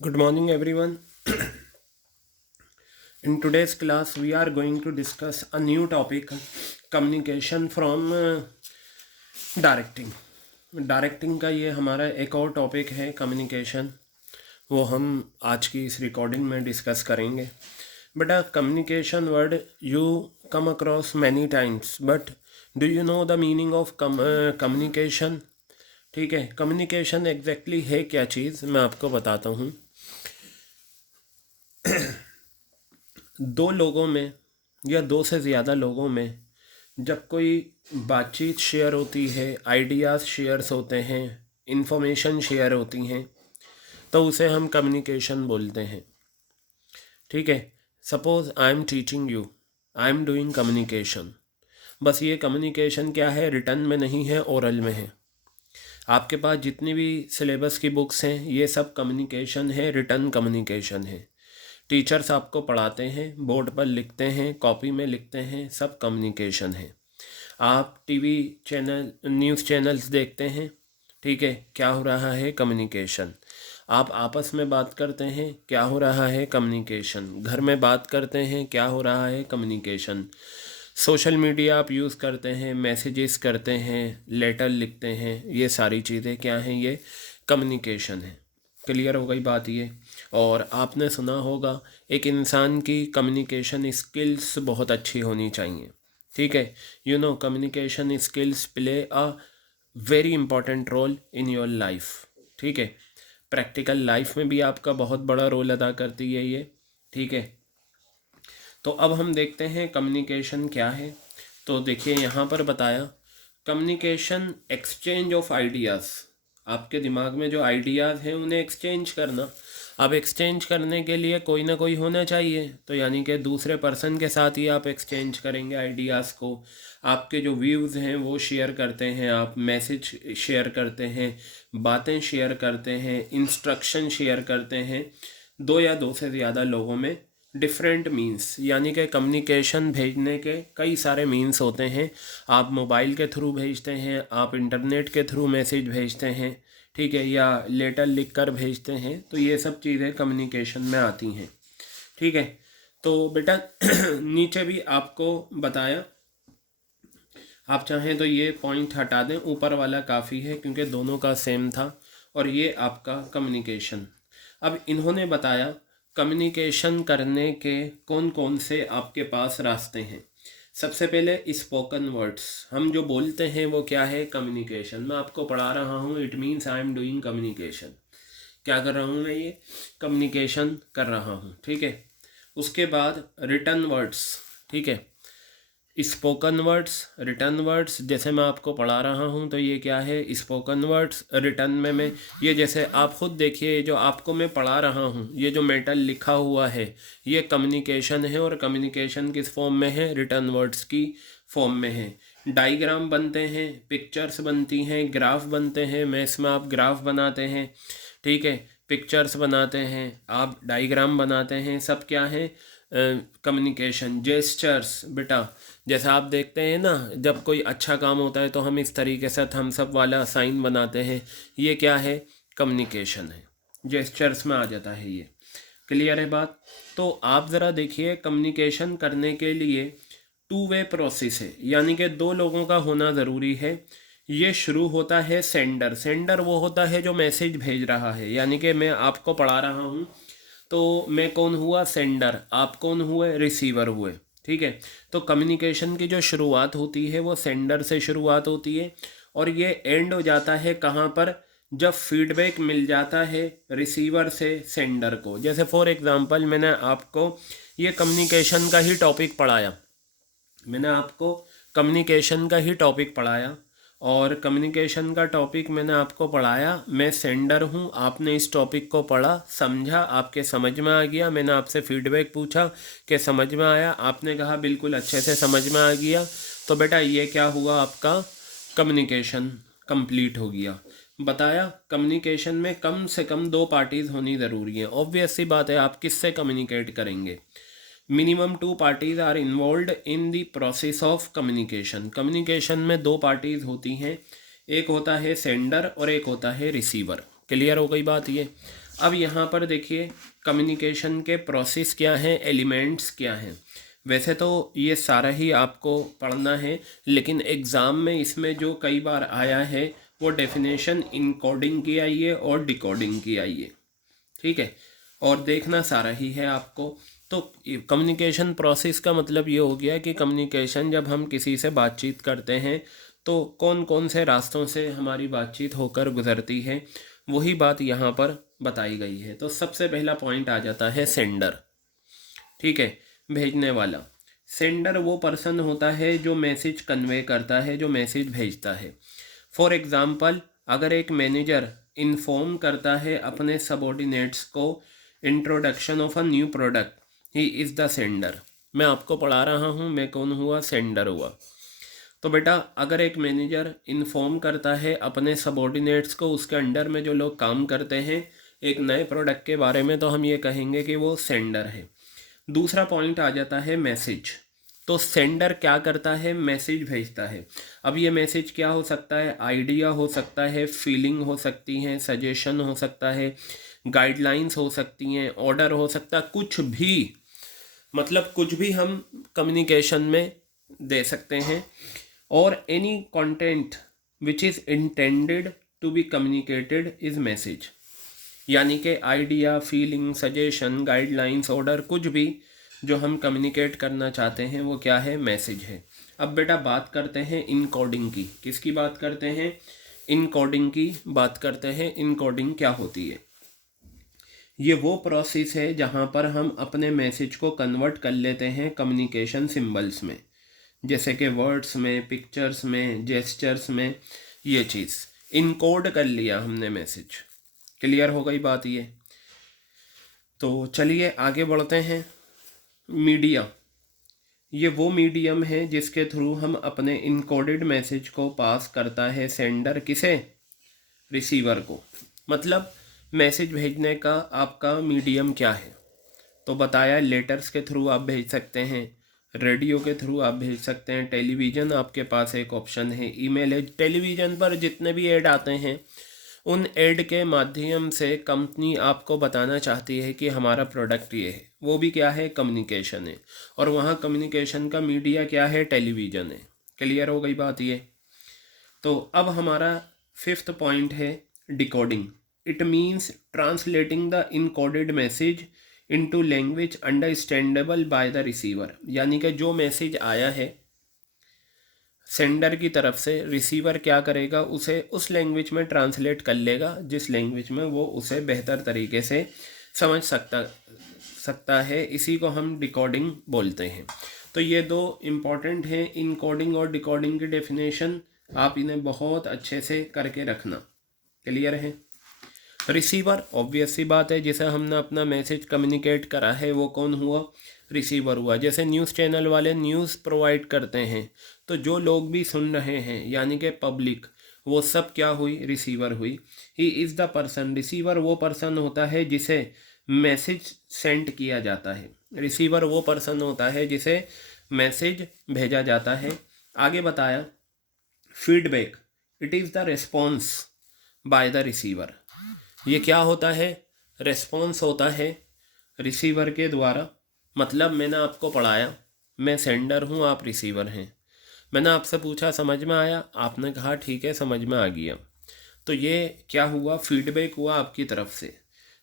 Good morning, everyone. In today's class, we are going to discuss a new topic communication from directing. Directing का ये हमारा एक और topic है communication. वो हम आज की इस रिकॉर्डिंग में डिस्कस करेंगे. बेटा, communication word you come across many times, but do you know the meaning of communication? ठीक है, कम्युनिकेशन एग्जैक्टली है क्या चीज़, मैं आपको बताता हूँ. दो लोगों में या दो से ज़्यादा लोगों में जब कोई बातचीत शेयर होती है, आइडियाज़ शेयर्स होते हैं, इंफॉर्मेशन शेयर होती हैं, तो उसे हम कम्युनिकेशन बोलते हैं. ठीक है, suppose I am teaching you, I am doing communication. बस ये कम्युनिकेशन क्या है, रिटर्न में नहीं है, ओरल में है. आपके पास जितनी भी सिलेबस की बुक्स हैं, ये सब कम्युनिकेशन है, रिटर्न कम्युनिकेशन है. टीचर्स आपको पढ़ाते हैं, बोर्ड पर लिखते हैं, कॉपी में लिखते हैं, सब कम्युनिकेशन है. आप टीवी चैनल, न्यूज़ चैनल्स देखते हैं, ठीक है, क्या हो रहा है, कम्युनिकेशन. आप आपस में बात करते हैं, क्या हो रहा है, कम्युनिकेशन. घर में बात करते हैं, क्या हो रहा है, कम्युनिकेशन. सोशल मीडिया आप यूज़ करते हैं, मैसेजेस करते हैं, लेटर लिखते हैं, ये सारी चीज़ें क्या हैं, ये कम्युनिकेशन है. क्लियर हो गई बात ये. और आपने सुना होगा एक इंसान की कम्युनिकेशन स्किल्स बहुत अच्छी होनी चाहिए. ठीक है, you know communication skills play a very important role in your life. ठीक है, प्रैक्टिकल लाइफ में भी आपका बहुत बड़ा रोल अदा करती है ये. ठीक है, तो अब हम देखते हैं कम्युनिकेशन क्या है. तो देखिए यहाँ पर बताया, कम्युनिकेशन एक्सचेंज ऑफ आइडियाज़. आपके दिमाग में जो आइडियाज़ हैं उन्हें एक्सचेंज करना. अब एक्सचेंज करने के लिए कोई ना कोई होना चाहिए, तो यानी कि दूसरे पर्सन के साथ ही आप एक्सचेंज करेंगे आइडियाज़ को. आपके जो व्यूज़ हैं वो शेयर करते हैं, आप मैसेज शेयर करते हैं, बातें शेयर करते हैं, इंस्ट्रक्शन शेयर करते हैं. दो या दो से ज़्यादा लोगों में डिफरेंट मीन्स, यानी कि कम्युनिकेशन भेजने के कई सारे मीन्स होते हैं. आप मोबाइल के थ्रू भेजते हैं, आप इंटरनेट के थ्रू मैसेज भेजते हैं, ठीक है, या लेटर लिख कर भेजते हैं. तो ये सब चीज़ें कम्युनिकेशन में आती हैं. ठीक है, तो बेटा नीचे भी आपको बताया, आप चाहें तो ये पॉइंट हटा दें, ऊपर वाला काफ़ी है क्योंकि दोनों का सेम था. और ये आपका कम्युनिकेशन. अब इन्होंने बताया कम्युनिकेशन करने के कौन कौन से आपके पास रास्ते हैं. सबसे पहले स्पोकन वर्ड्स, हम जो बोलते हैं वो क्या है, कम्युनिकेशन. मैं आपको पढ़ा रहा हूँ, it means I am doing communication. क्या कर रहा हूँ मैं, ये कम्युनिकेशन कर रहा हूँ. ठीक है, उसके बाद रिटर्न वर्ड्स. ठीक है, स्पोकन वर्ड्स, रिटर्न वर्ड्स. जैसे मैं आपको पढ़ा रहा हूँ तो ये क्या है, स्पोकन वर्ड्स. रिटर्न में मैं ये, जैसे आप खुद देखिए, जो आपको मैं पढ़ा रहा हूँ, ये जो मेटल लिखा हुआ है, ये कम्युनिकेशन है. और कम्युनिकेशन किस फॉर्म में है, रिटर्न वर्ड्स की फॉर्म में है. डाइग्राम बनते हैं, पिक्चर्स बनती हैं, ग्राफ बनते हैं. मैथ्स में आप ग्राफ बनाते हैं, ठीक है, पिक्चर्स बनाते हैं, आप डाइग्राम बनाते हैं, सब क्या है, कम्युनिकेशन. जेस्चर्स बेटा, जैसा आप देखते हैं ना, जब कोई अच्छा काम होता है तो हम इस तरीके से थम्स अप वाला साइन बनाते हैं, ये क्या है, कम्युनिकेशन है. जेस्चर्स में आ जाता है ये. क्लियर है बात. तो आप ज़रा देखिए, कम्युनिकेशन करने के लिए टू वे प्रोसेस है, यानी कि दो लोगों का होना ज़रूरी है. ये शुरू होता है सेंडर. सेंडर वो होता है जो मैसेज भेज रहा है, यानी कि मैं आपको पढ़ा रहा हूँ तो मैं कौन हुआ, सेंडर. आप कौन हुए, रिसीवर हुए. ठीक है, तो कम्युनिकेशन की जो शुरुआत होती है वो सेंडर से शुरुआत होती है. और ये एंड हो जाता है कहाँ पर, जब फीडबैक मिल जाता है रिसीवर से सेंडर को. जैसे फॉर एग्जांपल मैंने आपको ये कम्युनिकेशन का ही टॉपिक पढ़ाया, मैंने आपको कम्युनिकेशन का ही टॉपिक पढ़ाया. और कम्युनिकेशन का टॉपिक मैंने आपको पढ़ाया, मैं सेंडर हूँ, आपने इस टॉपिक को पढ़ा, समझा, आपके समझ में आ गया. मैंने आपसे फीडबैक पूछा कि समझ में आया, आपने कहा बिल्कुल अच्छे से समझ में आ गया. तो बेटा ये क्या हुआ, आपका कम्युनिकेशन कंप्लीट हो गया. बताया कम्युनिकेशन में कम से कम दो पार्टीज़ होनी ज़रूरी है. ऑब्वियस सी बात है, आप किससे कम्युनिकेट करेंगे. Minimum two parties are involve in the process of communication. Communication में दो पार्टीज़ होती हैं, एक होता है सेंडर और एक होता है रिसीवर. क्लियर हो गई बात ये. अब यहाँ पर देखिए कम्युनिकेशन के प्रोसेस क्या हैं, एलिमेंट्स क्या हैं। वैसे तो ये सारा ही आपको पढ़ना है, लेकिन एग्ज़ाम में इसमें जो कई बार आया है वो डेफिनेशन इनकोडिंग की आई है और डिकोडिंग की आई है, ठीक है, और देखना सारा ही है आपको। तो कम्युनिकेशन प्रोसेस का मतलब ये हो गया कि कम्युनिकेशन जब हम किसी से बातचीत करते हैं तो कौन कौन से रास्तों से हमारी बातचीत होकर गुजरती है, वही बात यहाँ पर बताई गई है। तो सबसे पहला पॉइंट आ जाता है सेंडर, ठीक है, भेजने वाला। सेंडर वो पर्सन होता है जो मैसेज कन्वे करता है, जो मैसेज भेजता है। फॉर एग्ज़ाम्पल, अगर एक मैनेजर इन्फॉर्म करता है अपने सबॉर्डिनेट्स को introduction of a new product, he is the sender. मैं आपको पढ़ा रहा हूँ, मैं कौन हुआ, सेंडर हुआ। तो बेटा अगर एक मैनेजर इन्फॉर्म करता है अपने सबॉर्डिनेट्स को, उसके अंडर में जो लोग काम करते हैं, एक नए प्रोडक्ट के बारे में, तो हम ये कहेंगे कि वो सेंडर है। दूसरा पॉइंट आ जाता है मैसेज। तो सेंडर क्या करता है, मैसेज भेजता है। अब ये मैसेज क्या हो सकता है, आइडिया हो सकता है, फीलिंग हो सकती हैं, सजेशन हो सकता है, गाइडलाइंस हो सकती हैं, ऑर्डर हो सकता है, कुछ भी, मतलब कुछ भी हम कम्युनिकेशन में दे सकते हैं। और any content which is intended to be communicated is message. यानी कि idea, feeling, suggestion, guidelines, order, कुछ भी जो हम कम्युनिकेट करना चाहते हैं वो क्या है, मैसेज है। अब बेटा बात करते हैं इनकोडिंग की। किसकी बात करते हैं, इनकोडिंग की बात करते हैं। इनकोडिंग क्या होती है, ये वो प्रोसेस है जहाँ पर हम अपने मैसेज को कन्वर्ट कर लेते हैं कम्युनिकेशन सिंबल्स में, जैसे कि वर्ड्स में, पिक्चर्स में, जेस्चर्स में। ये चीज़ इनकोड कर लिया हमने मैसेज। क्लियर हो गई बात ये। तो चलिए आगे बढ़ते हैं। मीडिया, ये वो मीडियम है जिसके थ्रू हम अपने इनकोडेड मैसेज को पास करता है सेंडर, किसे, रिसीवर को। मतलब मैसेज भेजने का आपका मीडियम क्या है, तो बताया लेटर्स के थ्रू आप भेज सकते हैं, रेडियो के थ्रू आप भेज सकते हैं, टेलीविज़न आपके पास एक ऑप्शन है, ईमेल है। टेलीविज़न पर जितने भी ऐड आते हैं उन ऐड के माध्यम से कंपनी आपको बताना चाहती है कि हमारा प्रोडक्ट ये है, वो भी क्या है, कम्युनिकेशन है। और वहाँ कम्युनिकेशन का मीडिया क्या है, टेलीविज़न है। क्लियर हो गई बात ये। तो अब हमारा फिफ्थ पॉइंट है decoding. It means translating the encoded message into language understandable by the receiver. यानी कि जो मैसेज आया है सेंडर की तरफ से, रिसीवर क्या करेगा, उसे उस लैंग्वेज में ट्रांसलेट कर लेगा जिस लैंग्वेज में वो उसे बेहतर तरीके से समझ सकता है। इसी को हम डिकोडिंग बोलते हैं। तो ये दो इम्पॉर्टेंट हैं, इनकोडिंग और डिकोडिंग की डेफिनेशन आप इन्हें बहुत अच्छे से करके रखना। क्लियर है। रिसीवर ऑब्वियस सी बात है, जिसे हमने अपना मैसेज कम्युनिकेट करा है वो कौन हुआ, रिसीवर हुआ। जैसे न्यूज़ चैनल वाले न्यूज़ प्रोवाइड करते हैं, तो जो लोग भी सुन रहे हैं यानी कि पब्लिक, वो सब क्या हुई, रिसीवर हुई। He is the person, receiver वो पर्सन होता है जिसे मैसेज सेंड किया जाता है। रिसीवर वो पर्सन होता है जिसे मैसेज भेजा जाता है। आगे बताया feedback, it is the response by the receiver. ये क्या होता है, रिस्पॉन्स होता है रिसीवर के द्वारा। मतलब मैंने आपको पढ़ाया, मैं सेंडर हूँ, आप रिसीवर हैं। मैंने आपसे पूछा समझ में आया, आपने कहा ठीक है समझ में आ गया। तो ये क्या हुआ, फीडबैक हुआ आपकी तरफ से।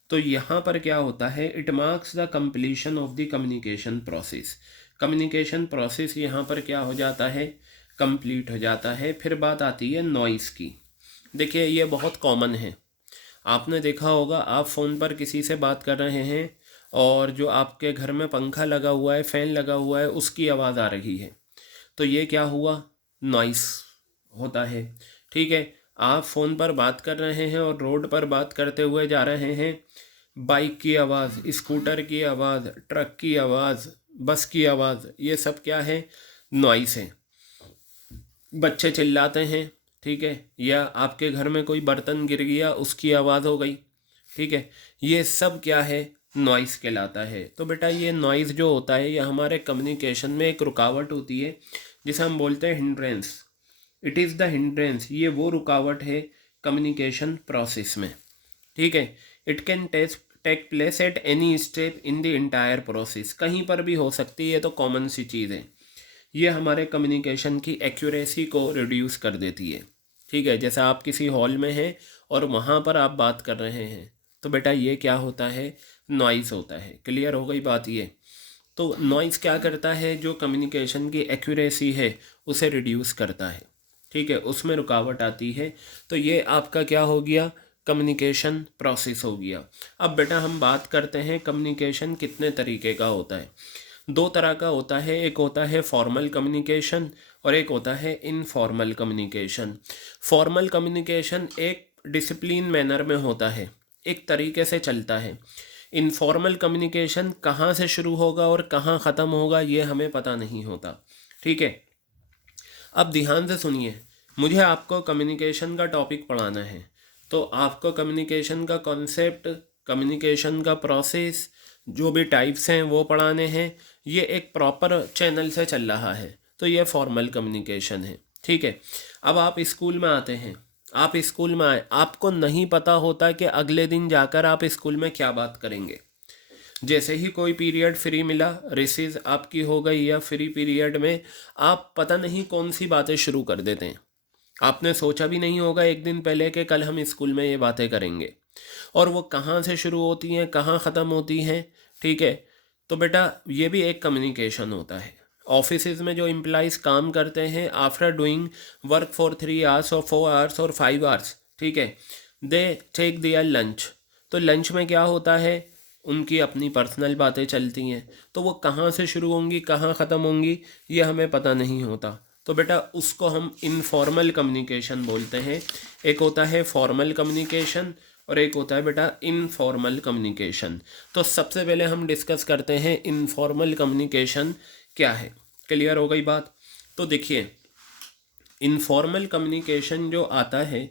तो यहाँ पर क्या होता है, it marks the completion of the communication process. Communication process यहाँ पर क्या हो जाता है, कंप्लीट हो जाता है। फिर बात आती है नॉइस की। देखिए ये बहुत कॉमन है, आपने देखा होगा, आप फ़ोन पर किसी से बात कर रहे हैं और जो आपके घर में पंखा लगा हुआ है, फ़ैन लगा हुआ है, उसकी आवाज़ आ रही है। तो ये क्या हुआ, नॉइस होता है। ठीक है, आप फ़ोन पर बात कर रहे हैं और रोड पर बात करते हुए जा रहे हैं, बाइक की आवाज़, स्कूटर की आवाज़, ट्रक की आवाज़, बस की आवाज़, ये सब क्या है, नॉइस है। बच्चे चिल्लाते हैं, ठीक है, या आपके घर में कोई बर्तन गिर गया उसकी आवाज़ हो गई, ठीक है, ये सब क्या है, नॉइस कहलाता है। तो बेटा ये नॉइस जो होता है ये हमारे कम्युनिकेशन में एक रुकावट होती है जिसे हम बोलते हैं hindrance. It is the hindrance, ये वो रुकावट है कम्युनिकेशन प्रोसेस में। ठीक है, it can take place at any step in the entire process, कहीं पर भी हो सकती है, तो कॉमन सी चीज़ है। ये हमारे कम्युनिकेशन की एक्यूरेसी को रिड्यूस कर देती है। ठीक है, जैसे आप किसी हॉल में हैं और वहाँ पर आप बात कर रहे हैं, तो बेटा ये क्या होता है, नॉइज़ होता है। क्लियर हो गई बात ये। तो नॉइज़ क्या करता है, जो कम्युनिकेशन की एक्यूरेसी है उसे रिड्यूस करता है। ठीक है, उसमें रुकावट आती है। तो ये आपका क्या हो गया, कम्युनिकेशन प्रोसेस हो गया। अब बेटा हम बात करते हैं कम्युनिकेशन कितने तरीके का होता है। दो तरह का होता है, एक होता है फॉर्मल कम्युनिकेशन और एक होता है इनफॉर्मल कम्युनिकेशन। फॉर्मल कम्युनिकेशन एक डिसिप्लिन मैनर में होता है, एक तरीके से चलता है। इनफॉर्मल कम्युनिकेशन कहाँ से शुरू होगा और कहाँ ख़त्म होगा ये हमें पता नहीं होता। ठीक है, अब ध्यान से सुनिए, मुझे आपको कम्युनिकेशन का टॉपिक पढ़ाना है, तो आपको कम्युनिकेशन का कॉन्सेप्ट, कम्युनिकेशन का प्रोसेस, जो भी टाइप्स हैं वो पढ़ाने हैं। ये एक प्रॉपर चैनल से चल रहा है, तो ये फॉर्मल कम्युनिकेशन है। ठीक है, अब आप स्कूल में आते हैं, आप स्कूल में आए, आपको नहीं पता होता कि अगले दिन जाकर आप स्कूल में क्या बात करेंगे। जैसे ही कोई पीरियड फ्री मिला, रिसीज आपकी हो गई, या फ्री पीरियड में आप पता नहीं कौन सी बातें शुरू कर देते हैं। आपने सोचा भी नहीं होगा एक दिन पहले कि कल हम स्कूल में ये बातें करेंगे, और वो कहाँ से शुरू होती हैं, कहाँ ख़त्म होती हैं। ठीक है, तो बेटा ये भी एक कम्युनिकेशन होता है। ऑफिसेज में जो एम्प्लॉइज़ काम करते हैं, after doing work for 3 hours और 4 आवर्स और 5 आवर्स, ठीक है, दे टेक दियर लंच। तो लंच में क्या होता है, उनकी अपनी पर्सनल बातें चलती हैं, तो वो कहाँ से शुरू होंगी कहाँ ख़त्म होंगी ये हमें पता नहीं होता। तो बेटा उसको हम इनफॉर्मल कम्युनिकेशन बोलते हैं। एक होता है फॉर्मल कम्युनिकेशन और एक होता है बेटा इनफॉर्मल कम्युनिकेशन। तो सबसे पहले हम डिस्कस करते हैं इनफॉर्मल कम्युनिकेशन क्या है। क्लियर हो गई बात। तो देखिए, इनफॉर्मल कम्युनिकेशन जो आता है,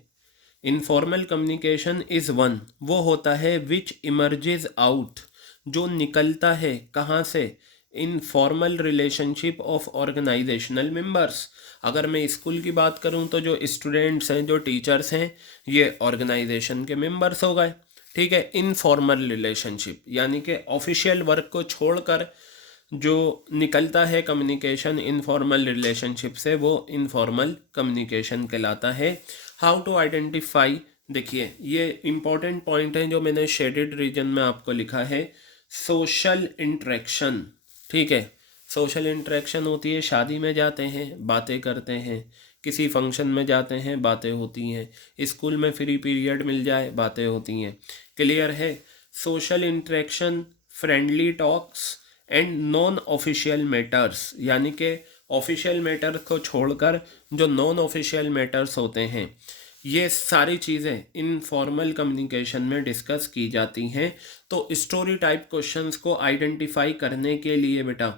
इनफॉर्मल कम्युनिकेशन इज़ वन, वो होता है विच इमर्जेज आउट, जो निकलता है कहाँ से, in formal relationship of organisational members. अगर मैं स्कूल की बात करूं तो जो स्टूडेंट्स हैं, जो टीचर्स हैं, ये ऑर्गेनाइजेशन के मेंबर्स हो गए। ठीक है, इनफॉर्मल रिलेशनशिप यानी कि ऑफिशियल वर्क को छोड़कर जो निकलता है कम्युनिकेशन इनफॉर्मल रिलेशनशिप से, वो इनफॉर्मल कम्युनिकेशन कहलाता है। हाउ टू आइडेंटिफाई, देखिए ये इंपॉर्टेंट पॉइंट है जो मैंने शेडेड रीजन में आपको लिखा है। सोशल इंटरेक्शन, ठीक है, सोशल इंटरेक्शन होती है, शादी में जाते हैं बातें करते हैं, किसी फंक्शन में जाते हैं बातें होती हैं, स्कूल में फ्री पीरियड मिल जाए बातें होती हैं। क्लियर है, social interaction, friendly talks and non official matters, यानी कि ऑफिशियल मैटर्स को छोड़कर जो नॉन ऑफिशियल मैटर्स होते हैं, ये सारी चीज़ें इनफॉर्मल कम्युनिकेशन में डिस्कस की जाती हैं। तो स्टोरी टाइप क्वेश्चंस को आइडेंटिफाई करने के लिए बेटा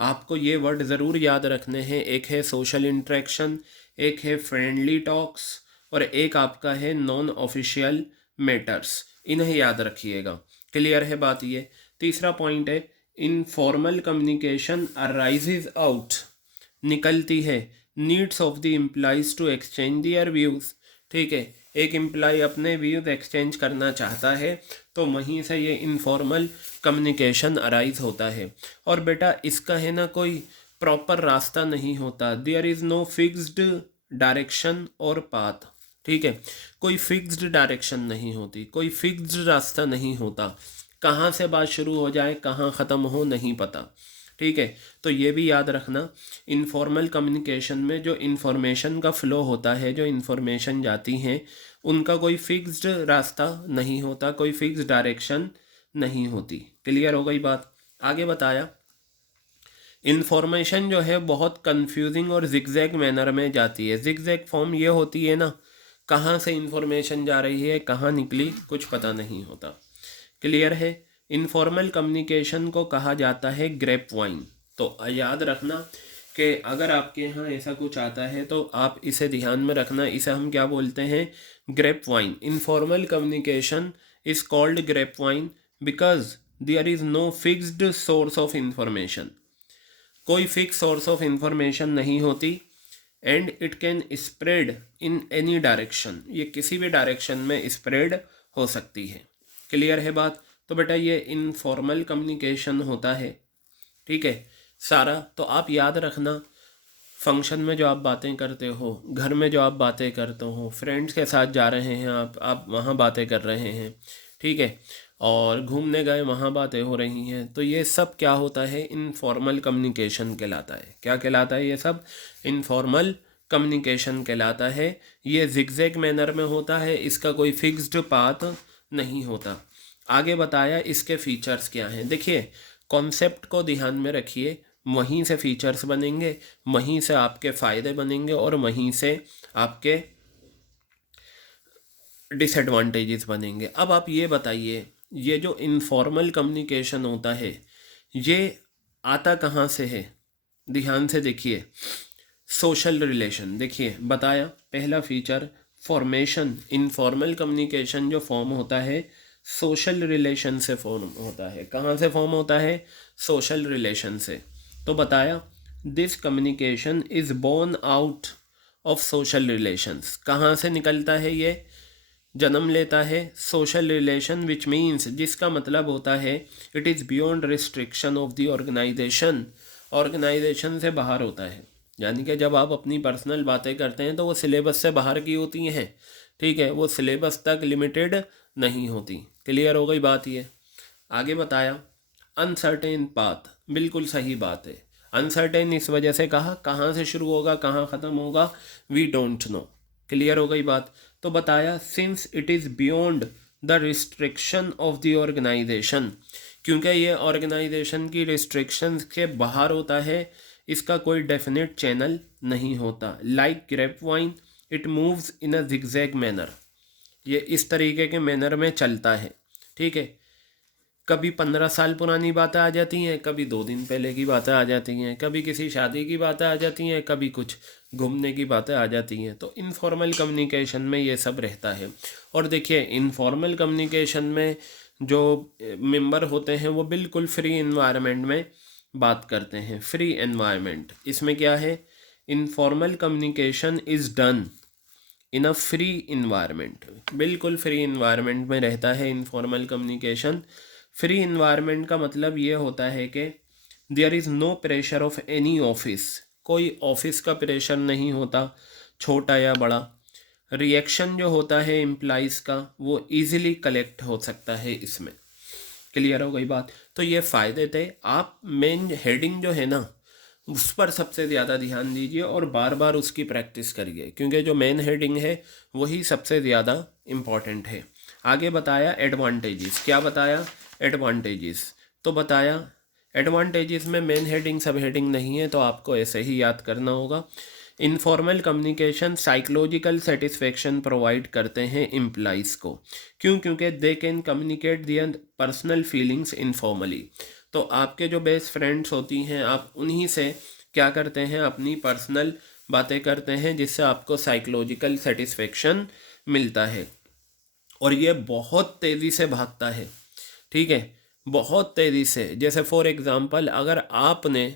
आपको ये वर्ड ज़रूर याद रखने हैं। एक है सोशल इंटरेक्शन, एक है फ्रेंडली टॉक्स और एक आपका है नॉन ऑफिशियल मैटर्स। इन्हें याद रखिएगा। क्लियर है बात ये। तीसरा पॉइंट है इनफॉर्मल कम्युनिकेशन अराइजेज आउट, निकलती है, needs of the employees to exchange their views. ठीक है, एक एम्प्लॉय अपने व्यूज़ एक्सचेंज करना चाहता है, तो वहीं से ये इनफॉर्मल कम्युनिकेशन अराइज होता है। और बेटा इसका है ना कोई प्रॉपर रास्ता नहीं होता, there is no fixed direction और पाथ। ठीक है, कोई फिक्स्ड डायरेक्शन नहीं होती, कोई फिक्स्ड रास्ता नहीं होता, कहाँ से बात शुरू हो जाए कहाँ ख़त्म हो नहीं पता। ठीक है, तो ये भी याद रखना, इनफॉर्मल कम्युनिकेशन में जो इन्फॉर्मेशन का फ़्लो होता है, जो इन्फॉर्मेशन जाती हैं, उनका कोई फिक्स्ड रास्ता नहीं होता, कोई फिक्स्ड डायरेक्शन नहीं होती। क्लियर हो गई बात। आगे बताया, इन्फॉर्मेशन जो है बहुत कंफ्यूजिंग और जिगजैग मैनर में जाती है। जिगजैग फॉर्म ये होती है ना, कहाँ से इन्फॉर्मेशन जा रही है कहाँ निकली कुछ पता नहीं होता। क्लियर है, इनफॉर्मल कम्युनिकेशन को कहा जाता है ग्रेप वाइन। तो याद रखना कि अगर आपके यहाँ ऐसा कुछ आता है तो आप इसे ध्यान में रखना, इसे हम क्या बोलते हैं, grapevine. Informal communication is called grapevine because there is no fixed source of information, कोई फिक्स सोर्स ऑफ इंफॉर्मेशन नहीं होती, and it can spread in any direction, ये किसी भी डायरेक्शन में स्प्रेड हो सकती है। क्लियर है बात। तो बेटा ये इनफॉर्मल कम्युनिकेशन होता है, ठीक है सारा। तो आप याद रखना, फंक्शन में जो आप बातें करते हो, घर में जो आप बातें करते हो, फ्रेंड्स के साथ जा रहे हैं आप वहाँ बातें कर रहे हैं, ठीक है, और घूमने गए वहाँ बातें हो रही हैं, तो ये सब क्या होता है, इनफॉर्मल कम्युनिकेशन कहलाता है। क्या कहलाता है ये सब? इनफॉर्मल कम्युनिकेशन कहलाता है। ये जिगजैग मैनर में होता है, इसका कोई फिक्स्ड पाथ नहीं होता। आगे बताया इसके फीचर्स क्या हैं। देखिए कॉन्सेप्ट को ध्यान में रखिए, वहीं से फीचर्स बनेंगे, वहीं से आपके फ़ायदे बनेंगे और वहीं से आपके डिसएडवांटेजेस बनेंगे। अब आप ये बताइए, ये जो इनफॉर्मल कम्युनिकेशन होता है ये आता कहाँ से है? ध्यान से देखिए, सोशल रिलेशन। देखिए बताया पहला फीचर फॉर्मेशन, इनफॉर्मल कम्युनिकेशन जो फॉर्म होता है सोशल रिलेशन से फॉर्म होता है। कहाँ से फॉर्म होता है? सोशल रिलेशन से। तो बताया this communication is born out of social relations. कहाँ से निकलता है ये? जन्म लेता है सोशल रिलेशन, विच मीन्स, जिसका मतलब होता है it is beyond restriction of the organisation. Organisation से बाहर होता है, यानी कि जब आप अपनी पर्सनल बातें करते हैं तो वो सिलेबस से बाहर की होती हैं, ठीक है, वो सिलेबस तक लिमिटेड नहीं होती। क्लियर हो गई बात ये। आगे बताया अनसर्टेन पाथ, बिल्कुल सही बात है। अनसर्टेन इस वजह से कहा, कहाँ से शुरू होगा कहाँ ख़त्म होगा वी डोंट नो। क्लियर हो गई बात। तो बताया since it is beyond the restriction of the organisation, क्योंकि ये ऑर्गेनाइजेशन की रिस्ट्रिक्शंस के बाहर होता है, इसका कोई डेफिनेट चैनल नहीं होता। Like grapevine it moves in a zigzag manner, ये इस तरीके के मैनर में चलता है, ठीक है। कभी 15 साल पुरानी बातें आ जाती हैं, कभी 2 दिन पहले की बातें आ जाती हैं, कभी किसी शादी की बातें आ जाती हैं, कभी कुछ घूमने की बातें आ जाती हैं। तो इनफॉर्मल कम्युनिकेशन में ये सब रहता है। और देखिए इनफॉर्मल कम्युनिकेशन में जो मेंबर होते हैं वो बिल्कुल फ्री इन्वायरमेंट में बात करते हैं। फ्री एनवायरनमेंट, इसमें क्या है, informal communication is done in a free environment, बिल्कुल फ्री इन्वायरमेंट में रहता है इनफॉर्मल कम्युनिकेशन। फ्री इन्वायरमेंट का मतलब ये होता है कि there is no pressure of any office, कोई ऑफिस का प्रेशर नहीं होता, छोटा या बड़ा। रिएक्शन जो होता है एम्प्लॉइज़ का वो इजीली कलेक्ट हो सकता है इसमें। क्लियर हो गई बात। तो ये फ़ायदे थे। आप मेन हेडिंग जो है ना उस पर सबसे ज़्यादा ध्यान दीजिए और बार बार उसकी प्रैक्टिस करिए, क्योंकि जो मेन हेडिंग है वही सबसे ज़्यादा इम्पॉर्टेंट है। आगे बताया एडवांटेजेस। क्या बताया? एडवांटेजेस। तो बताया एडवांटेजेस में मेन हेडिंग सब हेडिंग नहीं है, तो आपको ऐसे ही याद करना होगा। Informal communication psychological satisfaction provide करते हैं एम्प्लॉइज़ को। क्यों? क्योंकि they can communicate their personal feelings informally. तो आपके जो बेस्ट फ्रेंड्स होती हैं, आप उन्हीं से क्या करते हैं, अपनी पर्सनल बातें करते हैं, जिससे आपको साइकोलॉजिकल सेटिस्फेक्शन मिलता है। और ये बहुत तेज़ी से भागता है, ठीक है, बहुत तेज़ी से। जैसे फॉर एग्ज़ाम्पल अगर आपने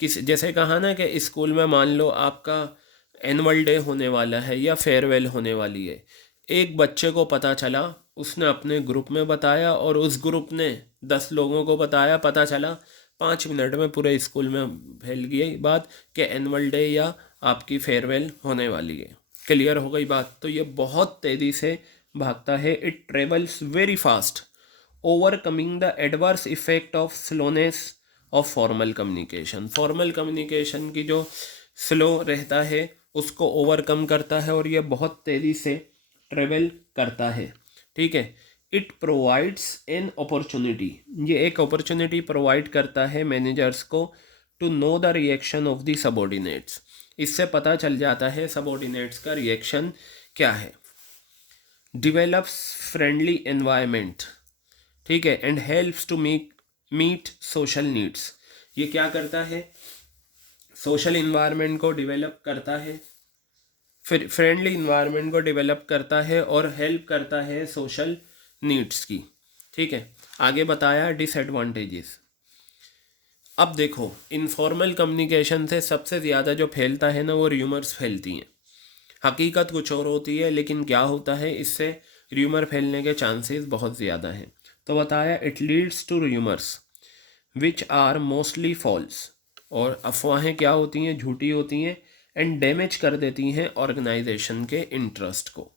जैसे कहा ना कि स्कूल में मान लो आपका एनुअल डे होने वाला है या फेयरवेल होने वाली है, एक बच्चे को पता चला, उसने अपने ग्रुप में बताया और उस ग्रुप ने 10 लोगों को बताया, पता चला 5 मिनट में पूरे स्कूल में फैल गई बात कि एनुअल डे या आपकी फेयरवेल होने वाली है। क्लियर हो गई बात। तो ये बहुत तेज़ी से भागता है, it travels very fast, overcoming the adverse effect of slowness of formal communication. Formal communication की जो स्लो रहता है उसको ओवरकम करता है और ये बहुत तेज़ी से ट्रेवल करता है, ठीक है। इट प्रोवाइड्स एन अपॉर्चुनिटी, ये एक अपॉर्चुनिटी प्रोवाइड करता है मैनेजर्स को to know the reaction of the subordinates. इससे पता चल जाता है सबॉर्डिनेट्स का रिएक्शन क्या है। डिवेलप्स फ्रेंडली एनवायरनमेंट, ठीक है, and helps to meet social needs. ये क्या करता है, सोशल इन्वायरमेंट को डेवलप करता है, फिर फ्रेंडली इन्वायरमेंट को डेवलप करता है और हेल्प करता है सोशल नीड्स की, ठीक है। आगे बताया डिसएडवांटेजेस। अब देखो इनफॉर्मल कम्युनिकेशन से सबसे ज़्यादा जो फैलता है ना वो र्यूमर्स फैलती हैं। हकीकत कुछ और होती है, लेकिन क्या होता है इससे र्यूमर फैलने के चांसेस बहुत ज़्यादा हैं। तो बताया it leads to rumours which are mostly false, और अफवाहें क्या होती हैं, झूठी होती हैं, एंड डैमेज कर देती हैं ऑर्गेनाइजेशन के इंटरेस्ट को।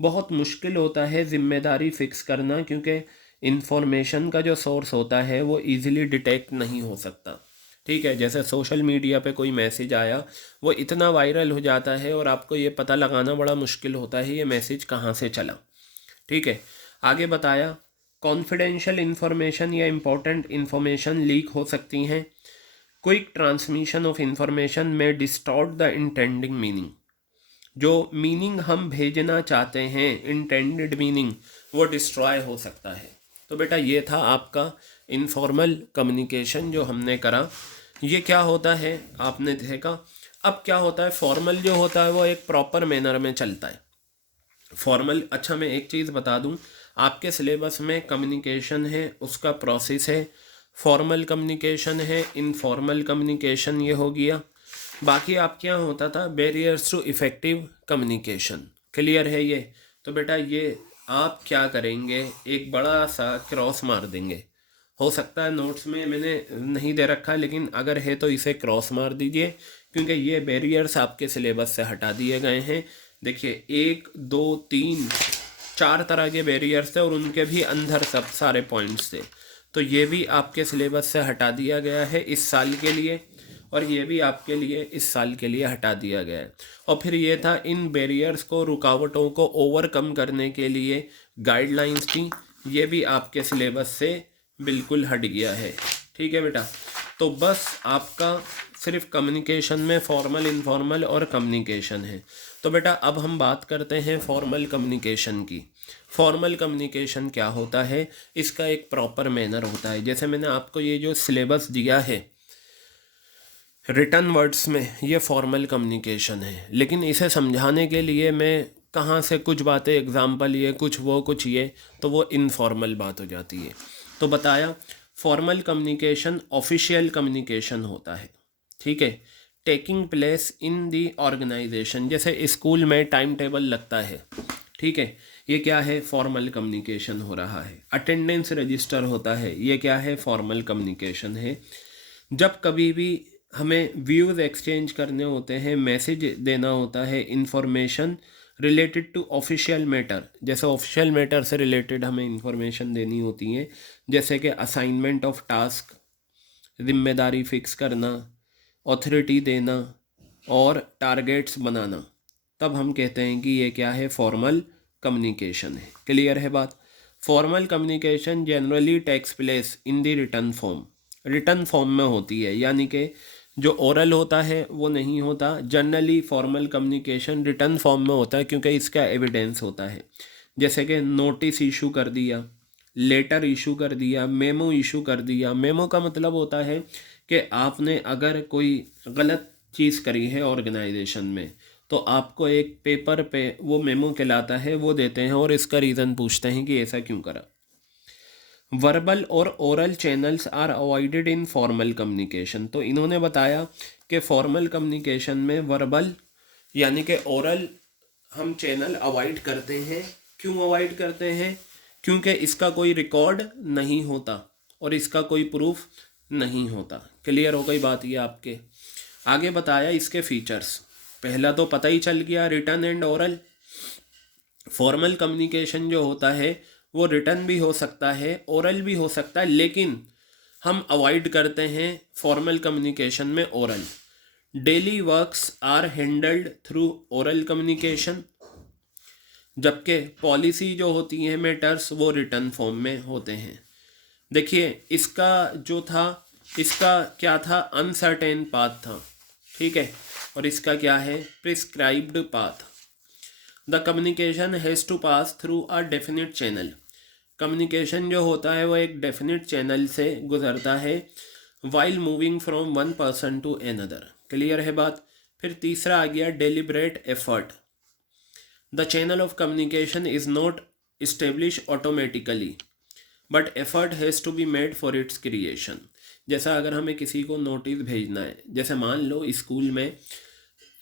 बहुत मुश्किल होता है जिम्मेदारी फिक्स करना, क्योंकि इंफॉर्मेशन का जो सोर्स होता है वो इजीली डिटेक्ट नहीं हो सकता। ठीक है, जैसे सोशल मीडिया पे कोई मैसेज आया, वो इतना वायरल हो जाता है और आपको ये पता लगाना बड़ा मुश्किल होता है ये मैसेज कहाँ से चला। ठीक है, आगे बताया कॉन्फिडेंशियल इंफॉर्मेशन या इम्पोर्टेंट इंफॉर्मेशन लीक हो सकती हैं। क्विक ट्रांसमिशन ऑफ इंफॉर्मेशन में डिस्टॉर्ट द इंटेंडिंग मीनिंग, जो मीनिंग हम भेजना चाहते हैं, इंटेंडेड मीनिंग, वो डिस्ट्रॉय हो सकता है। तो बेटा ये था आपका इनफॉर्मल कम्युनिकेशन जो हमने करा। ये क्या होता है आपने देखा। अब क्या होता है, फॉर्मल जो होता है वो एक प्रॉपर मैनर में चलता है। फॉर्मल, अच्छा मैं एक चीज़ बता दूं, आपके सिलेबस में कम्युनिकेशन है उसका प्रोसेस है, फॉर्मल कम्युनिकेशन है, इनफॉर्मल कम्युनिकेशन ये हो गया। बाकी आपके यहाँ होता था barriers to effective communication. Clear है ये। तो बेटा ये आप क्या करेंगे, एक बड़ा सा क्रॉस मार देंगे। हो सकता है नोट्स में मैंने नहीं दे रखा, लेकिन अगर है तो इसे क्रॉस मार दीजिए, क्योंकि ये बैरियर्स आपके सिलेबस से हटा दिए गए हैं। देखिए 1 2 3 4 तरह के बैरियर्स थे और उनके भी अंदर सब सारे पॉइंट्स थे। तो ये भी आपके सिलेबस से हटा दिया गया है इस साल के लिए, और ये भी आपके लिए इस साल के लिए हटा दिया गया है। और फिर ये था इन बैरियर्स को, रुकावटों को ओवरकम करने के लिए गाइडलाइंस थी, ये भी आपके सिलेबस से बिल्कुल हट गया है। ठीक है बेटा, तो बस आपका सिर्फ कम्युनिकेशन में फॉर्मल, इनफॉर्मल और कम्युनिकेशन है। तो बेटा अब हम बात करते हैं फॉर्मल कम्युनिकेशन की। फॉर्मल कम्युनिकेशन क्या होता है, इसका एक प्रॉपर मैनर होता है। जैसे मैंने आपको ये जो सिलेबस दिया है रिटन वर्ड्स में, ये फॉर्मल कम्युनिकेशन है, लेकिन इसे समझाने के लिए मैं कहाँ से कुछ बातें एग्जाम्पल ये कुछ वो कुछ ये, तो वो इनफॉर्मल बात हो जाती है। तो बताया फॉर्मल कम्युनिकेशन ऑफिशियल कम्युनिकेशन होता है। ठीक है, taking place in the organisation, जैसे स्कूल में टाइम टेबल लगता है। ठीक है, ये क्या है, फॉर्मल कम्युनिकेशन हो रहा है। अटेंडेंस रजिस्टर होता है, ये क्या है, फॉर्मल कम्युनिकेशन है। जब कभी भी हमें व्यूज़ एक्सचेंज करने होते हैं, मैसेज देना होता है, information related to official matter, जैसे ऑफिशियल मैटर से रिलेटेड हमें इंफॉर्मेशन देनी होती है, जैसे कि असाइनमेंट ऑफ टास्क, जिम्मेदारी फिक्स करना, ऑथोरिटी देना और टारगेट्स बनाना, तब हम कहते हैं कि ये क्या है, फॉर्मल कम्युनिकेशन है। क्लियर है बात। Formal communication generally takes place in the written form, written form में होती है, यानी कि जो ओरल होता है वो नहीं होता। Generally formal communication written form में होता है, क्योंकि इसका एविडेंस होता है। जैसे कि नोटिस इशू कर दिया, लेटर इशू कर दिया, मेमो इशू कर दिया। मेमो का मतलब होता है कि आपने अगर कोई गलत चीज़ करी है ऑर्गेनाइजेशन में, तो आपको एक पेपर पे वो मेमो कहलाता है, वो देते हैं और इसका रीज़न पूछते हैं कि ऐसा क्यों करा। वर्बल और oral channels are avoided in formal communication. तो इन्होंने बताया कि फॉर्मल कम्युनिकेशन में वर्बल यानी कि ओरल हम चैनल अवॉइड करते हैं। क्यों अवॉइड करते हैं, क्योंकि इसका कोई रिकॉर्ड नहीं होता और इसका कोई प्रूफ नहीं होता। क्लियर हो गई बात ये आपके। आगे बताया इसके फीचर्स। पहला तो पता ही चल गया, written and oral. Formal communication जो होता है वो रिटन भी हो सकता है, ओरल भी हो सकता है, लेकिन हम अवॉइड करते हैं फॉर्मल कम्युनिकेशन में oral. Daily works are handled through oral communication, जबकि पॉलिसी जो होती हैं मैटर्स वो रिटन फॉर्म में होते हैं। देखिए इसका जो था, इसका क्या था, अनसर्टेन पाथ था। ठीक है, और इसका क्या है, prescribed path. The communication has to pass through a definite channel. Communication जो होता है वो एक डेफिनेट चैनल से गुजरता है, while moving from one person to another. Clear है बात। फिर तीसरा आ गया deliberate effort. The channel of communication is not establish automatically but effort has to be made for its creation. जैसा अगर हमें किसी को नोटिस भेजना है, जैसे मान लो स्कूल में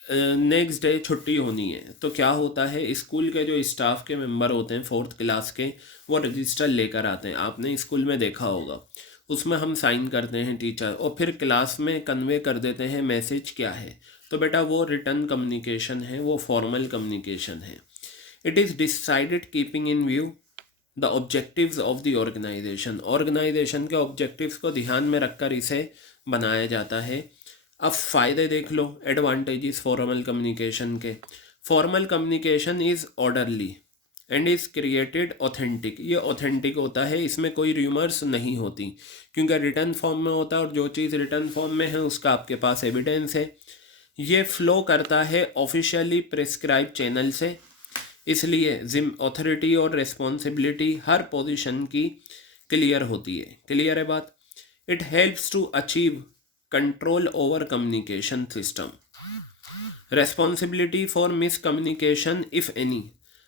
नेक्स्ट डे छुट्टी होनी है तो क्या होता है, स्कूल के जो स्टाफ के मेंबर होते हैं 4th क्लास के, वो रजिस्टर लेकर आते हैं। आपने स्कूल में देखा होगा, उसमें हम साइन करते हैं टीचर, और फिर क्लास में कन्वे कर देते हैं मैसेज क्या है। तो बेटा वो रिटर्न कम्युनिकेशन है, वो फॉर्मल कम्युनिकेशन है। It is decided keeping in view the objectives of the organisation. Organisation के ऑब्जेक्टिव्स को ध्यान में रखकर इसे बनाया जाता है। अब फ़ायदे देख लो, एडवांटेजेस फॉर्मल कम्युनिकेशन के। Formal communication is orderly and is created authentic. ये ऑथेंटिक होता है, इसमें कोई र्यूमर्स नहीं होती, क्योंकि रिटर्न फॉर्म में होता है, और जो चीज़ रिटर्न फॉर्म में है उसका आपके पास एविडेंस है। ये फ्लो करता है ऑफिशियली प्रेस्क्राइब चैनल से, इसलिए जिम ऑथोरिटी और रिस्पॉन्सिबिलिटी हर पोजीशन की क्लियर होती है। क्लियर है बात। It helps to achieve control over communication system. Responsibility for miscommunication if any.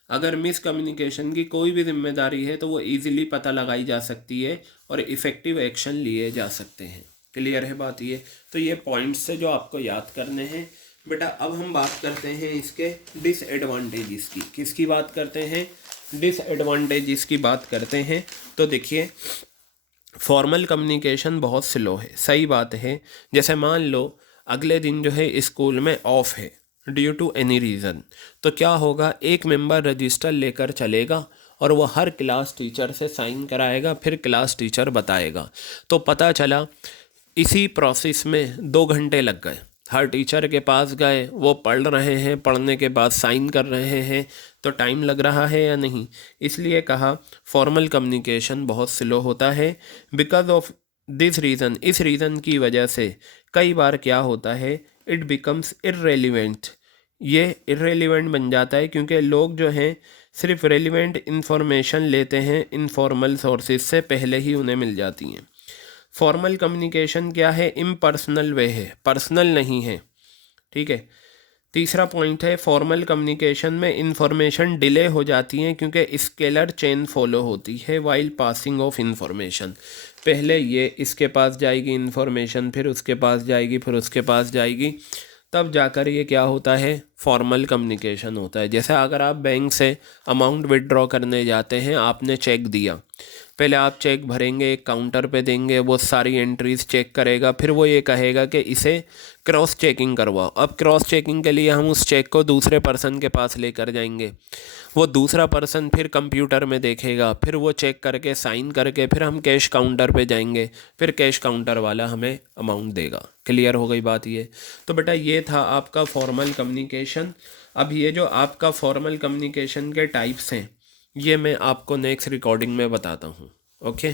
अगर मिस कम्युनिकेशन की कोई भी जिम्मेदारी है तो वो इजीली पता लगाई जा सकती है और इफ़ेक्टिव एक्शन लिए जा सकते हैं। क्लियर है बात ये। तो ये पॉइंट्स से जो आपको याद करने हैं बेटा। अब हम बात करते हैं इसके डिसएडवांटेजेस की। किसकी बात करते हैं? डिसएडवांटेजेस की बात करते हैं। तो देखिए, फॉर्मल कम्युनिकेशन बहुत स्लो है, सही बात है। जैसे मान लो अगले दिन जो है स्कूल में ऑफ है ड्यू टू एनी रीज़न, तो क्या होगा, एक मेंबर रजिस्टर लेकर चलेगा और वो हर क्लास टीचर से साइन कराएगा, फिर क्लास टीचर बताएगा। तो पता चला इसी प्रोसेस में 2 घंटे लग गए। हर टीचर के पास गए, वो पढ़ रहे हैं, पढ़ने के बाद साइन कर रहे हैं, तो टाइम लग रहा है या नहीं। इसलिए कहा फॉर्मल कम्युनिकेशन बहुत स्लो होता है। बिकॉज ऑफ दिस रीज़न, इस रीज़न की वजह से कई बार क्या होता है, इट बिकम्स इर्रेलिवेंट। ये इर्रेलिवेंट बन जाता है क्योंकि लोग जो हैं सिर्फ रेलिवेंट इन्फॉर्मेशन लेते हैं, इनफॉर्मल सोर्सेज से पहले ही उन्हें मिल जाती हैं। फॉर्मल कम्युनिकेशन क्या है? इम्पर्सनल वे है, पर्सनल नहीं है। ठीक है। तीसरा पॉइंट है, फॉर्मल कम्युनिकेशन में इंफॉर्मेशन डिले हो जाती है क्योंकि स्केलर चेन फॉलो होती है वाइल पासिंग ऑफ इंफॉर्मेशन। पहले ये इसके पास जाएगी इंफॉर्मेशन, फिर उसके पास जाएगी, फिर उसके पास जाएगी, तब जाकर ये क्या होता है, फॉर्मल कम्युनिकेशन होता है। जैसे अगर आप बैंक से अमाउंट विड्रॉ करने जाते हैं, आपने चेक दिया, पहले आप चेक भरेंगे, एक काउंटर पे देंगे, वो सारी एंट्रीज चेक करेगा, फिर वो ये कहेगा कि इसे क्रॉस चेकिंग करवाओ। अब क्रॉस चेकिंग के लिए हम उस चेक को दूसरे पर्सन के पास लेकर जाएंगे, वो दूसरा पर्सन फिर कंप्यूटर में देखेगा, फिर वो चेक करके साइन करके फिर हम कैश काउंटर पे जाएंगे, फिर कैश काउंटर वाला हमें अमाउंट देगा। क्लियर हो गई बात ये। तो बेटा ये था आपका फॉर्मल कम्युनिकेशन। अब ये जो आपका फॉर्मल कम्युनिकेशन के टाइप्स हैं, ये मैं आपको नेक्स्ट रिकॉर्डिंग में बताता हूँ। ओके।